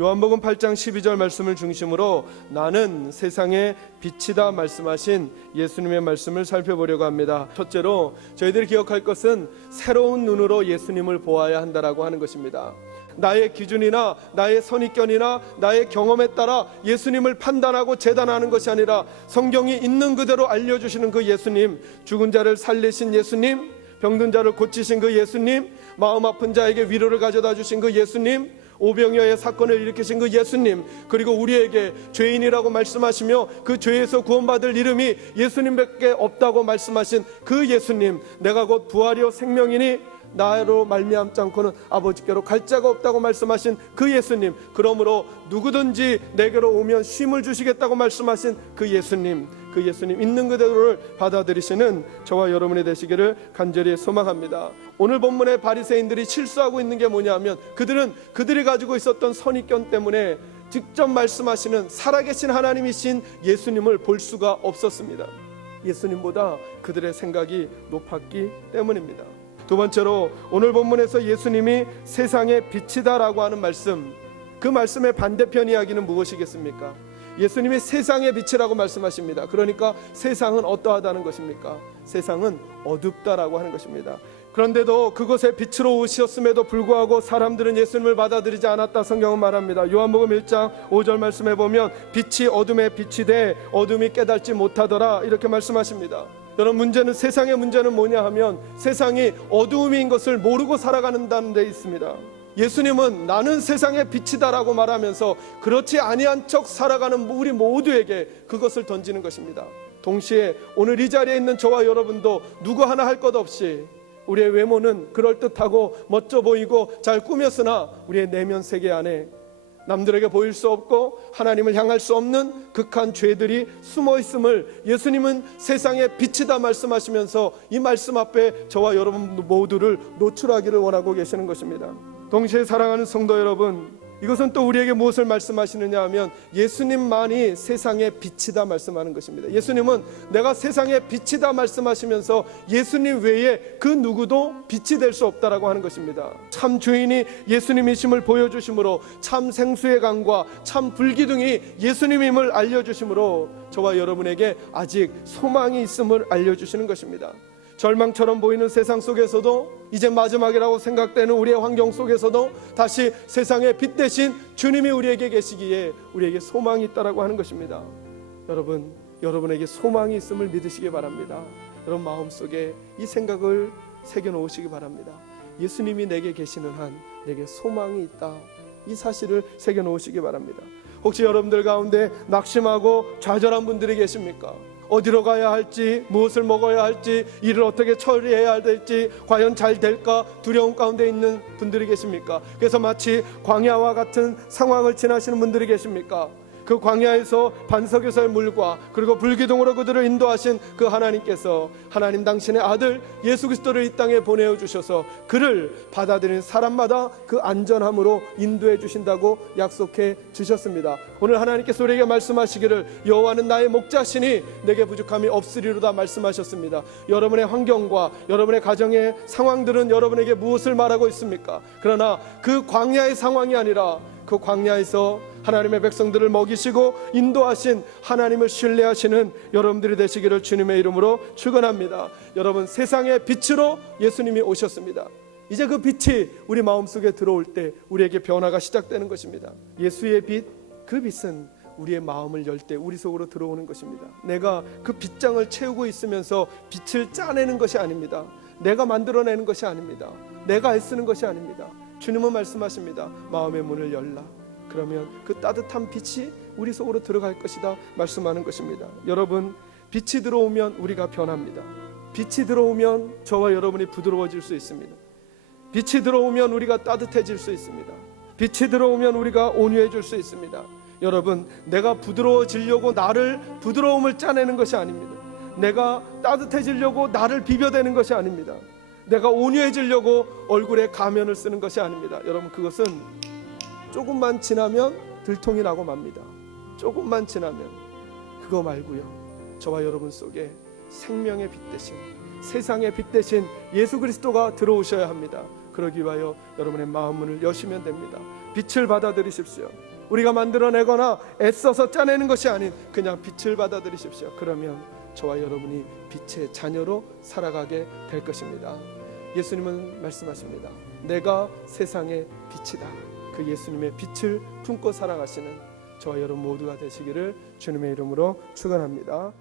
요한복음 8장 12절 말씀을 중심으로 나는 세상의 빛이다 말씀하신 예수님의 말씀을 살펴보려고 합니다. 첫째로 저희들이 기억할 것은 새로운 눈으로 예수님을 보아야 한다라고 하는 것입니다. 나의 기준이나 나의 선입견이나 나의 경험에 따라 예수님을 판단하고 재단하는 것이 아니라 성경이 있는 그대로 알려주시는 그 예수님, 죽은 자를 살리신 예수님, 병든 자를 고치신 그 예수님, 마음 아픈 자에게 위로를 가져다 주신 그 예수님, 오병이어의 사건을 일으키신 그 예수님, 그리고 우리에게 죄인이라고 말씀하시며 그 죄에서 구원받을 이름이 예수님밖에 없다고 말씀하신 그 예수님, 내가 곧 부활이요 생명이니 나로 말미암지 않고는 아버지께로 갈 자가 없다고 말씀하신 그 예수님, 그러므로 누구든지 내게로 오면 쉼을 주시겠다고 말씀하신 그 예수님, 그 예수님 있는 그대로를 받아들이시는 저와 여러분이 되시기를 간절히 소망합니다. 오늘 본문의 바리새인들이 실수하고 있는 게 뭐냐면 그들은 그들이 가지고 있었던 선입견 때문에 직접 말씀하시는 살아계신 하나님이신 예수님을 볼 수가 없었습니다. 예수님보다 그들의 생각이 높았기 때문입니다. 두 번째로 오늘 본문에서 예수님이 세상의 빛이다라고 하는 말씀, 그 말씀의 반대편 이야기는 무엇이겠습니까? 예수님이 세상의 빛이라고 말씀하십니다. 그러니까 세상은 어떠하다는 것입니까? 세상은 어둡다라고 하는 것입니다. 그런데도 그곳에 빛으로 오셨음에도 불구하고 사람들은 예수님을 받아들이지 않았다 성경은 말합니다. 요한복음 1장 5절 말씀에 보면 빛이 어둠에 빛이 돼 어둠이 깨닫지 못하더라 이렇게 말씀하십니다. 여러분, 문제는, 세상의 문제는 뭐냐 하면 세상이 어두움인 것을 모르고 살아가는 데 있습니다. 예수님은 나는 세상의 빛이다라고 말하면서 그렇지 아니한 척 살아가는 우리 모두에게 그것을 던지는 것입니다. 동시에 오늘 이 자리에 있는 저와 여러분도 누구 하나 할 것 없이 우리의 외모는 그럴듯하고 멋져 보이고 잘 꾸몄으나 우리의 내면 세계 안에 남들에게 보일 수 없고 하나님을 향할 수 없는 극한 죄들이 숨어 있음을 예수님은 세상의 빛이다 말씀하시면서 이 말씀 앞에 저와 여러분 모두를 노출하기를 원하고 계시는 것입니다. 동시에 사랑하는 성도 여러분, 이것은 또 우리에게 무엇을 말씀하시느냐 하면 예수님만이 세상의 빛이다 말씀하는 것입니다. 예수님은 내가 세상의 빛이다 말씀하시면서 예수님 외에 그 누구도 빛이 될 수 없다라고 하는 것입니다. 참 주인이 예수님이심을 보여주심으로, 참 생수의 강과 참 불기둥이 예수님임을 알려주심으로 저와 여러분에게 아직 소망이 있음을 알려주시는 것입니다. 절망처럼 보이는 세상 속에서도, 이제 마지막이라고 생각되는 우리의 환경 속에서도 다시 세상의 빛 대신 주님이 우리에게 계시기에 우리에게 소망이 있다라고 하는 것입니다. 여러분, 여러분에게 소망이 있음을 믿으시기 바랍니다. 여러분 마음속에 이 생각을 새겨놓으시기 바랍니다. 예수님이 내게 계시는 한 내게 소망이 있다, 이 사실을 새겨놓으시기 바랍니다. 혹시 여러분들 가운데 낙심하고 좌절한 분들이 계십니까? 어디로 가야 할지, 무엇을 먹어야 할지, 일을 어떻게 처리해야 될지, 과연 잘 될까 두려움 가운데 있는 분들이 계십니까? 그래서 마치 광야와 같은 상황을 지나시는 분들이 계십니까? 그 광야에서 반석에서의 물과 그리고 불기둥으로 그들을 인도하신 그 하나님께서 하나님 당신의 아들 예수 그리스도를 이 땅에 보내어 주셔서 그를 받아들이는 사람마다 그 안전함으로 인도해 주신다고 약속해 주셨습니다. 오늘 하나님께서 우리에게 말씀하시기를 여호와는 나의 목자시니 내게 부족함이 없으리로다 말씀하셨습니다. 여러분의 환경과 여러분의 가정의 상황들은 여러분에게 무엇을 말하고 있습니까? 그러나 그 광야의 상황이 아니라 그 광야에서 하나님의 백성들을 먹이시고 인도하신 하나님을 신뢰하시는 여러분들이 되시기를 주님의 이름으로 축원합니다. 여러분, 세상의 빛으로 예수님이 오셨습니다. 이제 그 빛이 우리 마음속에 들어올 때 우리에게 변화가 시작되는 것입니다. 예수의 빛, 그 빛은 우리의 마음을 열 때 우리 속으로 들어오는 것입니다. 내가 그 빛장을 채우고 있으면서 빛을 짜내는 것이 아닙니다. 내가 만들어내는 것이 아닙니다. 내가 애쓰는 것이 아닙니다. 주님은 말씀하십니다. 마음의 문을 열라. 그러면 그 따뜻한 빛이 우리 속으로 들어갈 것이다 말씀하는 것입니다. 여러분, 빛이 들어오면 우리가 변합니다. 빛이 들어오면 저와 여러분이 부드러워질 수 있습니다. 빛이 들어오면 우리가 따뜻해질 수 있습니다. 빛이 들어오면 우리가 온유해질 수 있습니다. 여러분, 내가 부드러워지려고 나를 부드러움을 짜내는 것이 아닙니다. 내가 따뜻해지려고 나를 비벼대는 것이 아닙니다. 내가 온유해지려고 얼굴에 가면을 쓰는 것이 아닙니다. 여러분, 그것은 조금만 지나면 들통이 나고 맙니다. 조금만 지나면. 그거 말고요, 저와 여러분 속에 생명의 빛 대신, 세상의 빛 대신 예수 그리스도가 들어오셔야 합니다. 그러기 위하여 여러분의 마음문을 여시면 됩니다. 빛을 받아들이십시오. 우리가 만들어내거나 애써서 짜내는 것이 아닌 그냥 빛을 받아들이십시오. 그러면 저와 여러분이 빛의 자녀로 살아가게 될 것입니다. 예수님은 말씀하십니다. 내가 세상의 빛이다. 그 예수님의 빛을 품고 살아가시는 저와 여러분 모두가 되시기를 주님의 이름으로 축원합니다.